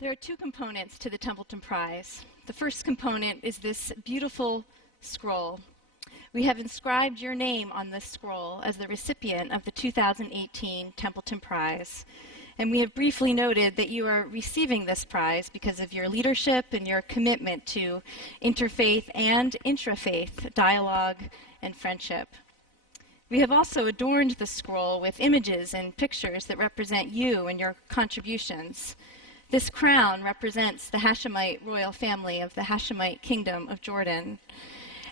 There are two components to the Tembleton Prize. The first component is this beautiful scroll. We have inscribed your name on this scroll as the recipient of the 2018 Tembleton Prize. And we have briefly noted that you are receiving this prize because of your leadership and your commitment to interfaith and intrafaith dialogue and friendship. We have also adorned the scroll with images and pictures that represent you and your contributions. This crown represents the Hashemite royal family of the Hashemite Kingdom of Jordan.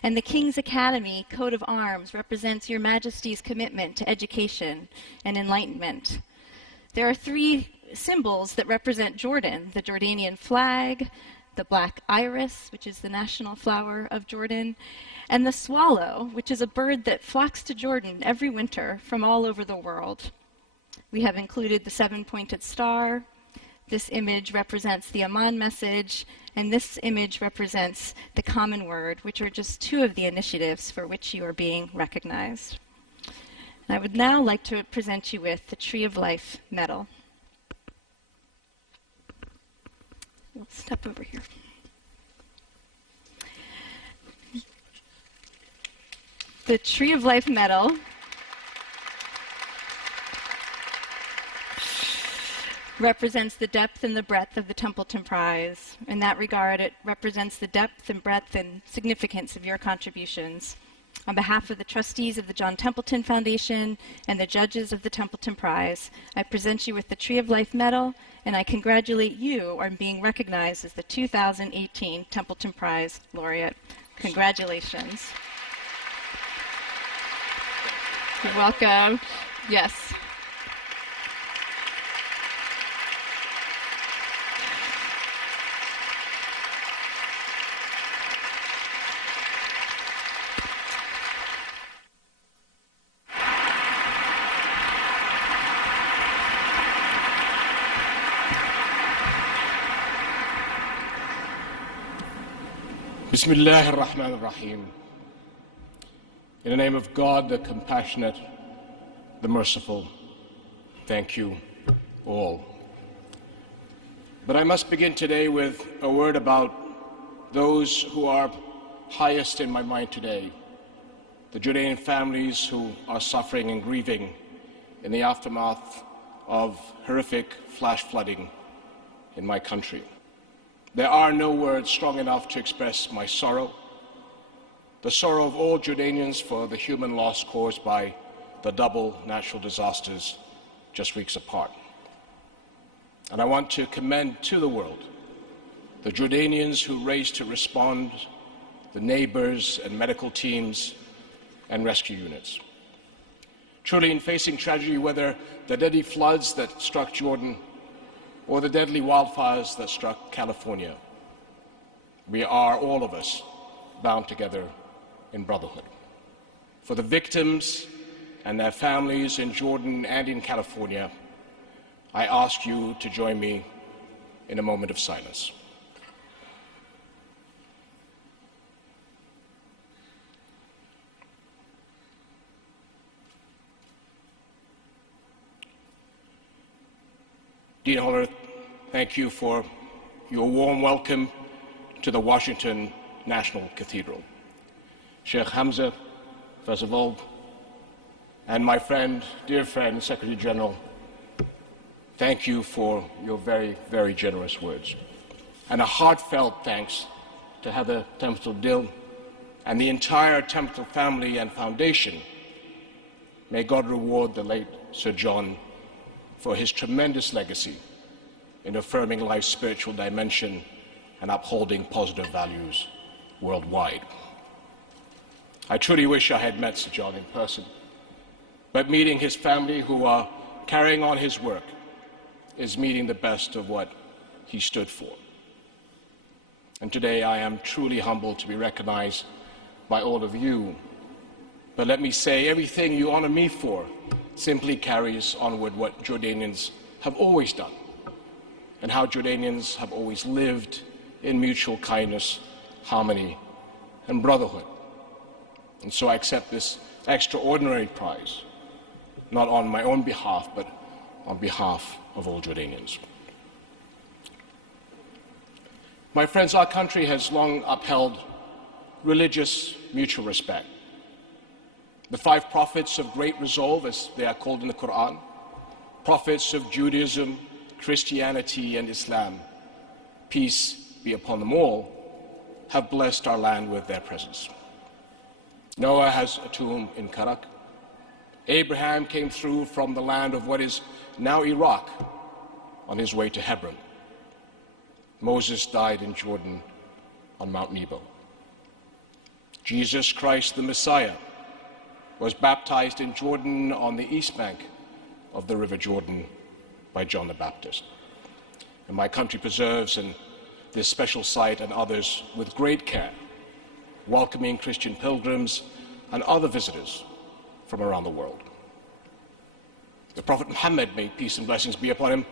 And the King's Academy coat of arms represents your Majesty's commitment to education and enlightenment. There are three symbols that represent Jordan: the Jordanian flag, the black iris, which is the national flower of Jordan, and the swallow, which is a bird that flocks to Jordan every winter from all over the world. We have included the seven-pointed star. This image represents the Aman message, and this image represents the common word, which are just two of the initiatives for which you are being recognized. And I would now like to present you with the Tree of Life Medal. We'll step over here. The Tree of Life Medal represents the depth and the breadth of the Tembleton Prize. In that regard, it represents the depth and breadth and significance of your contributions. On behalf of the trustees of the John Templeton Foundation and the judges of the Tembleton Prize, I present you with the Tree of Life Medal, and I congratulate you on being recognized as the 2018 Tembleton Prize laureate. Congratulations. You're welcome. Yes. Bismillah ar-Rahman ar-Rahim. In the name of God, the compassionate, the merciful, thank you all. But I must begin today with a word about those who are highest in my mind today, the Jordanian families who are suffering and grieving in the aftermath of horrific flash flooding in my country. There are no words strong enough to express my sorrow, the sorrow of all Jordanians for the human loss caused by the double natural disasters just weeks apart. And I want to commend to the world the Jordanians who raced to respond, the neighbors and medical teams and rescue units. Truly, in facing tragedy, whether the deadly floods that struck Jordan or the deadly wildfires that struck California, we are, all of us, bound together in brotherhood. For the victims and their families in Jordan and in California, I ask you to join me in a moment of silence. Dean Honor, thank you for your warm welcome to the Washington National Cathedral. Sheikh Hamza, first of all, and my friend, dear friend, Secretary General, thank you for your very, very generous words. And a heartfelt thanks to Heather Templeton-Dill and the entire Templeton family and foundation. May God reward the late Sir John for his tremendous legacy in affirming life's spiritual dimension and upholding positive values worldwide. I truly wish I had met Sir John in person, but meeting his family who are carrying on his work is meeting the best of what he stood for. And today I am truly humbled to be recognized by all of you. But let me say, everything you honor me for simply carries onward what Jordanians have always done, and how Jordanians have always lived in mutual kindness, harmony, and brotherhood. And so I accept this extraordinary prize, not on my own behalf, but on behalf of all Jordanians. My friends, our country has long upheld religious mutual respect. The 5 prophets of great resolve, as they are called in the Quran, prophets of Judaism, Christianity, and Islam, peace be upon them all, have blessed our land with their presence. Noah has a tomb in Karak. Abraham came through from the land of what is now Iraq on his way to Hebron. Moses died in Jordan on Mount Nebo. Jesus Christ, the Messiah, was baptized in Jordan on the east bank of the River Jordan by John the Baptist. And my country preserves this special site and others with great care, welcoming Christian pilgrims and other visitors from around the world. The Prophet Muhammad, may peace and blessings be upon him,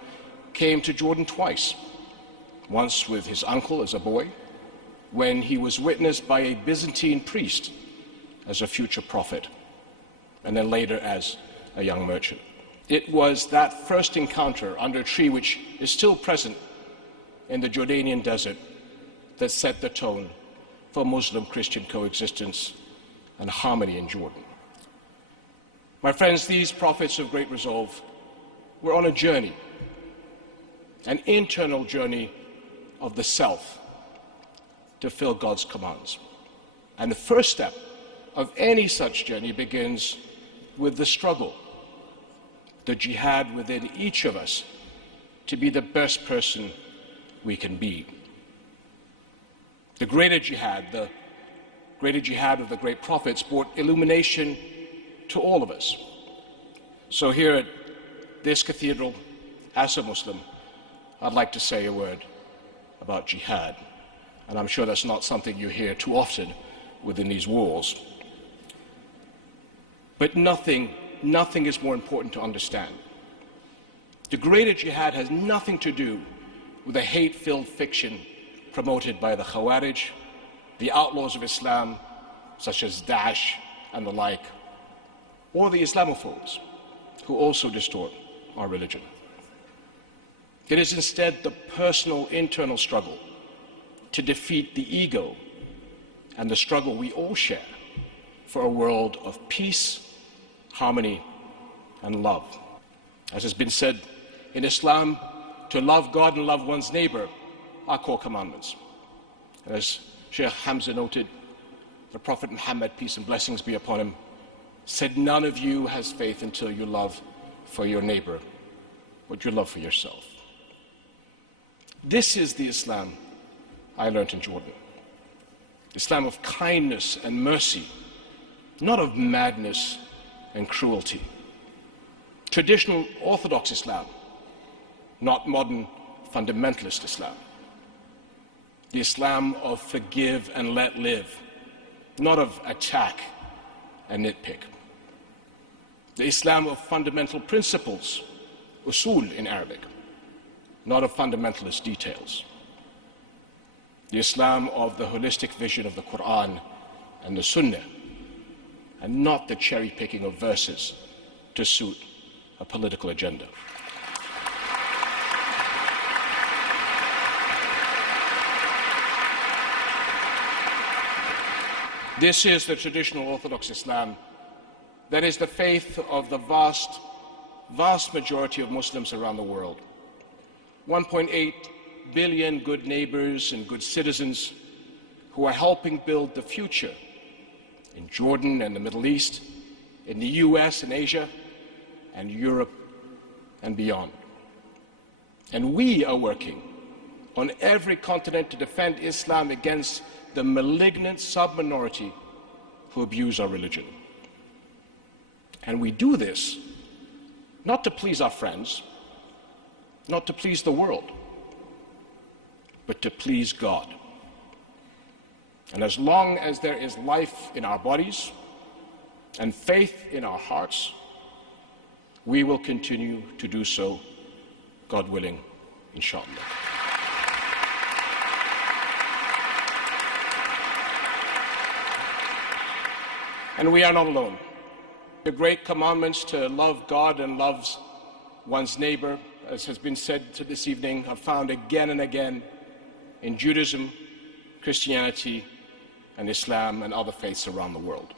came to Jordan twice, once with his uncle as a boy, when he was witnessed by a Byzantine priest as a future prophet, and then later as a young merchant. It was that first encounter under a tree, which is still present in the Jordanian desert, that set the tone for Muslim-Christian coexistence and harmony in Jordan. My friends, these prophets of great resolve were on a journey, an internal journey of the self to fill God's commands. And the first step of any such journey begins with the struggle, the jihad within each of us to be the best person we can be. The greater jihad of the great prophets brought illumination to all of us. So here at this cathedral, as a Muslim, I'd like to say a word about jihad. And I'm sure that's not something you hear too often within these walls. But nothing is more important to understand. The greater jihad has nothing to do with the hate-filled fiction promoted by the Khawarij, the outlaws of Islam, such as Daesh and the like, or the Islamophobes, who also distort our religion. It is instead the personal internal struggle to defeat the ego and the struggle we all share for a world of peace, harmony, and love. As has been said, in Islam, to love God and love one's neighbor are core commandments. And as Sheikh Hamza noted, the Prophet Muhammad, peace and blessings be upon him, said, none of you has faith until you love for your neighbor what you love for yourself. This is the Islam I learned in Jordan. Islam of kindness and mercy, not of madness and cruelty. Traditional Orthodox Islam, not modern fundamentalist Islam. The Islam of forgive and let live, not of attack and nitpick. The Islam of fundamental principles, usul in Arabic, not of fundamentalist details. The Islam of the holistic vision of the Quran and the Sunnah, and not the cherry-picking of verses to suit a political agenda. This is the traditional Orthodox Islam that is the faith of the vast majority of Muslims around the world. 1.8 billion good neighbors and good citizens who are helping build the future in Jordan and the Middle East, in the US and Asia, and Europe and beyond. And we are working on every continent to defend Islam against the malignant sub-minority who abuse our religion. And we do this not to please our friends, not to please the world, but to please God. And as long as there is life in our bodies and faith in our hearts, we will continue to do so, God willing, inshallah. And we are not alone. The great commandments to love God and love one's neighbor, as has been said this evening, are found again and again in Judaism, Christianity, and Islam and other faiths around the world.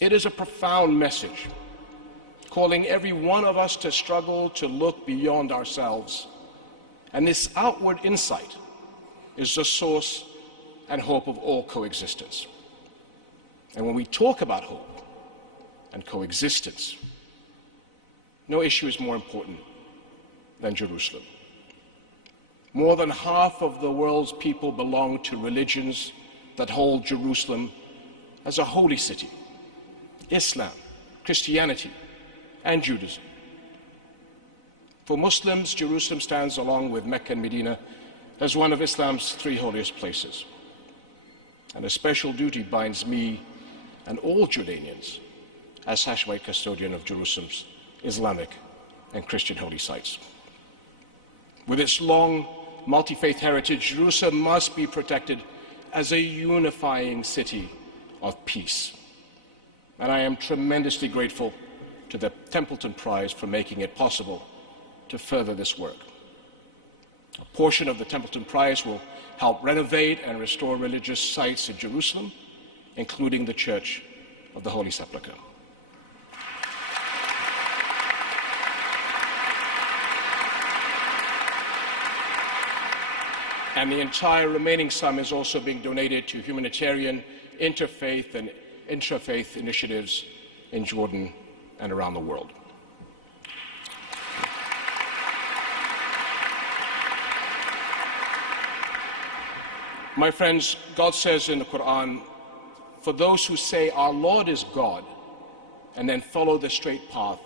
It is a profound message, calling every one of us to struggle to look beyond ourselves. And this outward insight is the source and hope of all coexistence. And when we talk about hope and coexistence, no issue is more important than Jerusalem. More than half of the world's people belong to religions that hold Jerusalem as a holy city: Islam, Christianity, and Judaism. For Muslims, Jerusalem stands along with Mecca and Medina as one of Islam's three holiest places. And a special duty binds me and all Jordanians as Hashemite custodian of Jerusalem's Islamic and Christian holy sites. With its long multi-faith heritage, Jerusalem must be protected as a unifying city of peace. And I am tremendously grateful to the Tembleton Prize for making it possible to further this work. A portion of the Tembleton Prize will help renovate and restore religious sites in Jerusalem, including the Church of the Holy Sepulchre. And the entire remaining sum is also being donated to humanitarian, interfaith, and intrafaith initiatives in Jordan and around the world. My friends, God says in the Quran, for those who say our Lord is God and then follow the straight path,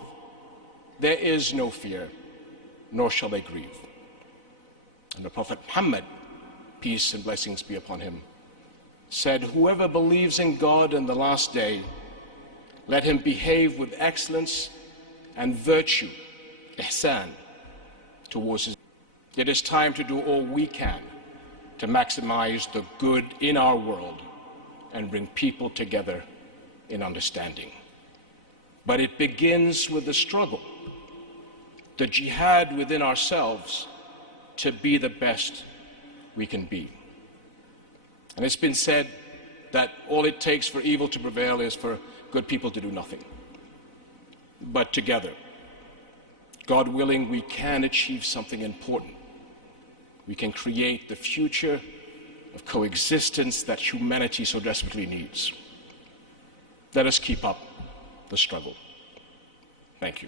there is no fear, nor shall they grieve. And the Prophet Muhammad, peace and blessings be upon him, said, whoever believes in God and the last day, let him behave with excellence and virtue, ihsan, towards his. It is time to do all we can to maximize the good in our world and bring people together in understanding. But it begins with the struggle, the jihad within ourselves to be the best we can be. And it's been said that all it takes for evil to prevail is for good people to do nothing. But together, God willing, we can achieve something important. We can create the future of coexistence that humanity so desperately needs. Let us keep up the struggle. Thank you.